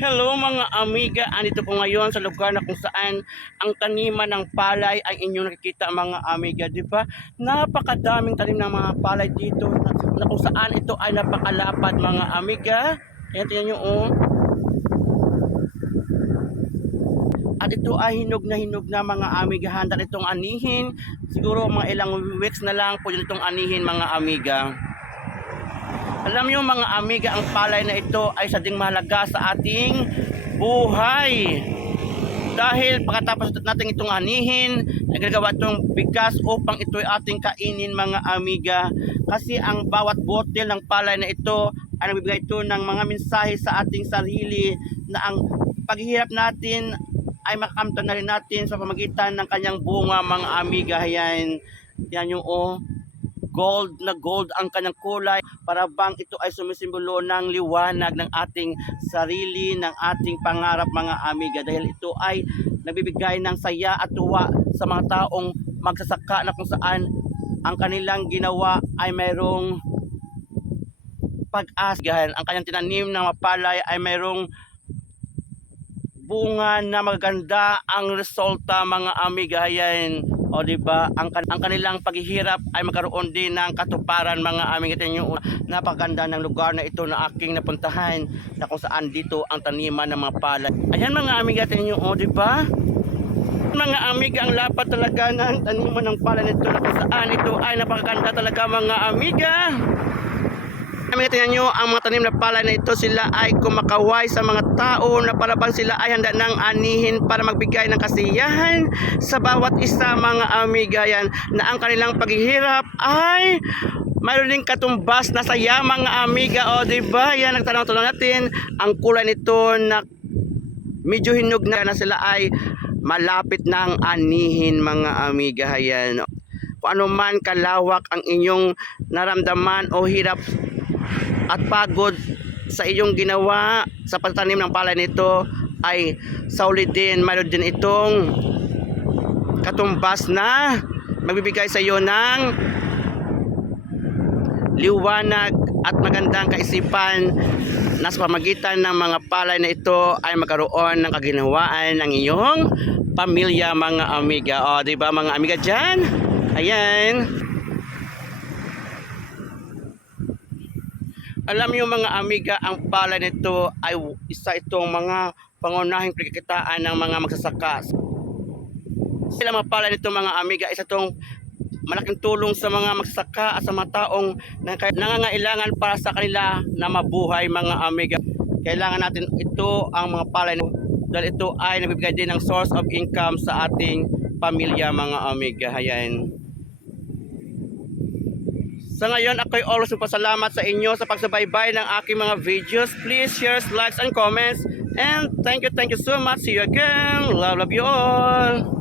Hello mga amiga, andito po ngayon sa lugar na kung saan ang taniman ng palay ay inyong nakikita mga amiga, di ba? Napakadaming tanim ng mga palay dito na kung saan ito ay napakalapad mga amiga. Ayan, tingnan nyo oh. At ito ay hinog na mga amiga, handa itong anihin. Siguro mga ilang weeks na lang po itong anihin mga amiga. Alam niyo mga amiga, ang palay na ito ay sadyang mahalaga sa ating buhay. Dahil pagkatapos natin itong anihin, nagagawa itong bigas upang ito ay ating kainin mga amiga. Kasi ang bawat botel ng palay na ito ay nagbibigay ito ng mga mensahe sa ating sarili na ang paghihirap natin ay makamtan na rin natin sa pamagitan ng kanyang bunga mga amiga. Yan yung gold na gold ang kanyang kulay, para bang ito ay sumisimbolo ng liwanag ng ating sarili, ng ating pangarap mga amiga, dahil ito ay nagbibigay ng saya at tuwa sa mga taong magsasaka na kung saan ang kanilang ginawa ay mayroong pag-asa. Ang kanyang tinanim ng mapalay ay mayroong bunga na maganda ang resulta mga amiga. O diba, ang kanilang paghihirap ay magkaroon din ng katuparan mga amiga. Tingnan nyo, napakaganda ng lugar na ito na aking napuntahan, na kung saan dito ang taniman ng mga palay. Ayan mga amiga, tingnan nyo, diba? Mga amiga, ang lapad talaga ng taniman ng palay nito, na kung saan ito ay napakaganda talaga mga amiga. Amiga, tingnan nyo, ang mga tanim na palay na ito, sila ay kumakaway sa mga tao na parabang sila ay handa ng anihin para magbigay ng kasiyahan sa bawat isa mga amiga. Yan, na ang kanilang paghihirap ay mayroon ding katumbas na saya mga amiga. O diba, yan, nagtanong-tanong natin ang kulay nito na medyo hinog na sila ay malapit ng anihin mga amiga. Yan, kung ano man kalawak ang inyong naramdaman o hirap at pagod sa iyong ginawa sa pagtanim ng palay nito, ay solid din, mayroon din itong katumbas na magbibigay sa iyo ng liwanag at magandang kaisipan, na sa pamagitan ng mga palay na ito ay magkaroon ng kaginhawaan ng iyong pamilya mga amiga. O diba mga amiga dyan? Ayan. Alam niyo mga amiga, ang palay nito ay isa itong mga pangunahing pagkikitaan ng mga magsasaka. Sila mga palay nito mga amiga, isa itong malaking tulong sa mga magsasaka at sa mga taong nangangailangan para sa kanila na mabuhay mga amiga. Kailangan natin ito, ang mga palay nito, dahil ito ay nagbibigay din ng source of income sa ating pamilya mga amiga. Ayan. Sa ngayon, ako'y always magpasalamat sa inyo sa pagsubaybay ng aking mga videos. Please share, likes, and comments. And thank you so much. See you again. Love you all.